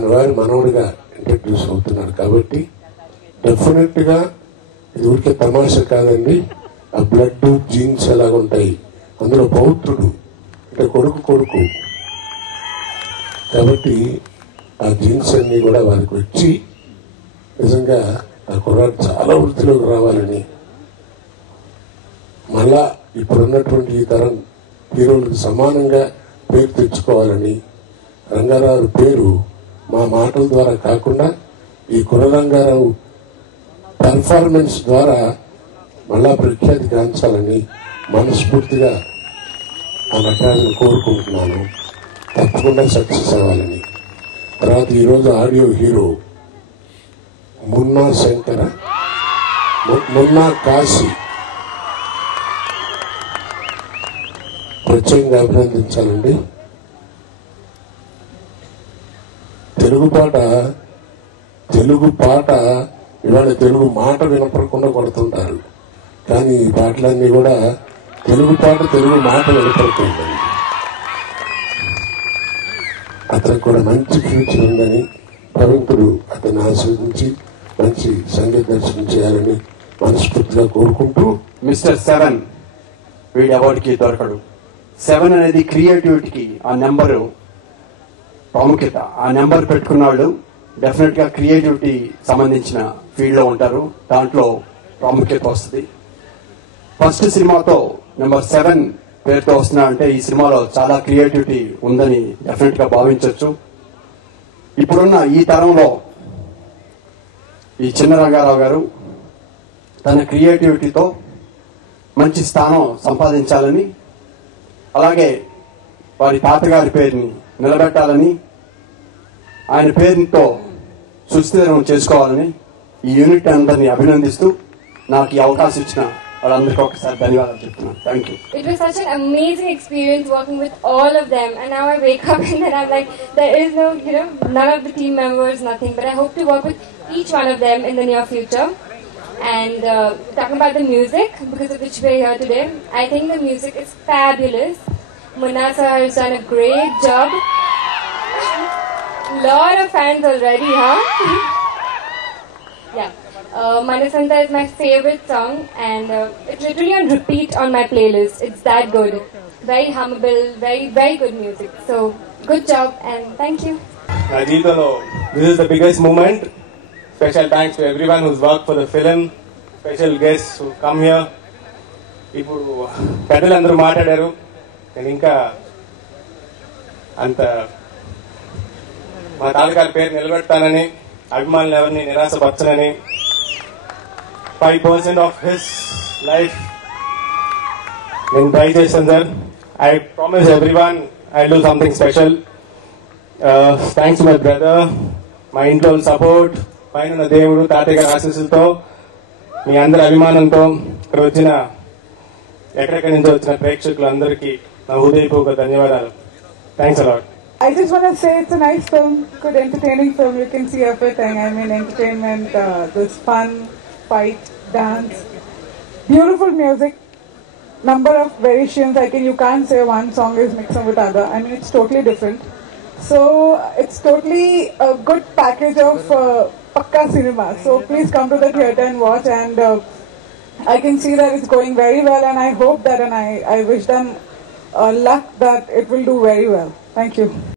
ఆయన వారి మనవుడిగా ఇంట్రడ్యూస్ అవుతున్నాడు. కాబట్టి డెఫినెట్గా ఇది ఊరికే తమాషా కాదండి. ఆ బ్లడ్ జీన్స్ ఎలాగుంటాయి, అందులో పౌత్రుడు అంటే కొడుకు కాబట్టి ఆ జీన్స్ అన్ని కూడా వారికి వచ్చి నిజంగా ఆ కుర్రాడు చాలా వృద్ధిలోకి రావాలని, మళ్ళా ఇప్పుడున్నటువంటి ఈ తరం హీరోలకు సమానంగా పేరు తెచ్చుకోవాలని, రంగారావు పేరు మా మాటల ద్వారా కాకుండా ఈ కుర్రరంగారావు పెర్ఫార్మెన్స్ ద్వారా మళ్ళా ప్రఖ్యాతి గాంచాలని మనస్ఫూర్తిగా ఆ నటరాజును కోరుకుంటున్నాను. తప్పకుండా సక్సెస్ అవ్వాలని. తర్వాత ఈరోజు ఆడియో హీరో మున్నా కాశీ ప్రత్యేకంగా అభినందించాలండి. తెలుగు పాట ఇవాళ తెలుగు మాట వినపడకుండా కొడుతుంటారు, కానీ ఈ పాటలన్నీ కూడా తెలుగు పాట తెలుగు మాట వినపడుతుందండి. అతనికి కూడా మంచి ఫ్యూచర్ ఉందని భగవంతుడు అతన్ని ఆస్వాదించి మంచి సంగీత దర్శనం చేయాలని మనస్ఫూర్తిగా కోరుకుంటూ, మిస్టర్ 7 వీడి అవార్డుకి దొరకడు. 7 అనేది క్రియేటివిటీకి ఆ నెంబరు ప్రాముఖ్యత. ఆ నెంబర్ పెట్టుకున్న వాళ్ళు డెఫినెట్ గా క్రియేటివిటీ సంబంధించిన ఫీల్డ్ లో ఉంటారు, దాంట్లో ప్రాముఖ్యత వస్తుంది. ఫస్ట్ సినిమాతో నెంబర్ 7 పేరుతో వస్తున్నా అంటే ఈ సినిమాలో చాలా క్రియేటివిటీ ఉందని డెఫినెట్ గా భావించవచ్చు. ఇప్పుడున్న ఈ తరంలో ఈ చిన్న రంగారావు గారు తన క్రియేటివిటీతో మంచి స్థానం సంపాదించాలని, అలాగే వారి తాతగారి పేరుని నిలబెట్టాలని, ఆయన పేరుతో సుస్థిరం చేసుకోవాలని ఈ యూనిట్ అందరినీ అభినందిస్తూ నాకు ఈ అవకాశం ఇచ్చిన వాళ్ళందరికీ ఒకసారి ధన్యవాదాలు చెప్తున్నాను. Thank you. It was such an amazing experience working with all of them, and now I wake up and then I'm like, there is no, none of the team members, nothing, but I hope to work with each one of them in the near future. And talking about the music, because of which we're here today, I think the music is fabulous. Munna sir has done a great job. Lot of fans already, huh? Yeah. Manasanta is my favorite song, and it's literally on repeat on my playlist. It's that good. Very hummable, very, very good music. So, good job, and thank you. This is the biggest moment. Special thanks to everyone who's worked for the film. Special guests who come here. ఇప్పుడు పెద్దలందరూ మాట్లాడారు, నేను ఇంకా అంత మా తాలూకాల పేరు నిలబెడతానని, అభిమానులు ఎవరిని నిరాశపరచనని, 5% of his life నేను ట్రై చేశాను sir. I promise everyone I do something special. Thanks to my brother, మా ఇంట్లో సపోర్ట్, పైన దేవుడు, తాతయ్య గారి ఆశీస్సులతో, మీ అందరి అభిమానంతో ఇక్కడ వచ్చిన ఎక్కడెక్కడి నుంచి వచ్చిన ప్రేక్షకులందరికీ నా హృదయపూర్వక ధన్యవాదాలు. Thanks a lot. I just want to say it's a nice film, good entertaining film. You can see everything. I mean, entertainment, there's fun, fight, dance, beautiful music, number of variations. I think you can't say one song is mixed with other. I mean, it's totally different. So it's totally a good package of Pakka cinema. So please come to the theatre and watch. And I can see that it's going very well, and I hope that, and I wish them luck that it will do very well. Thank you.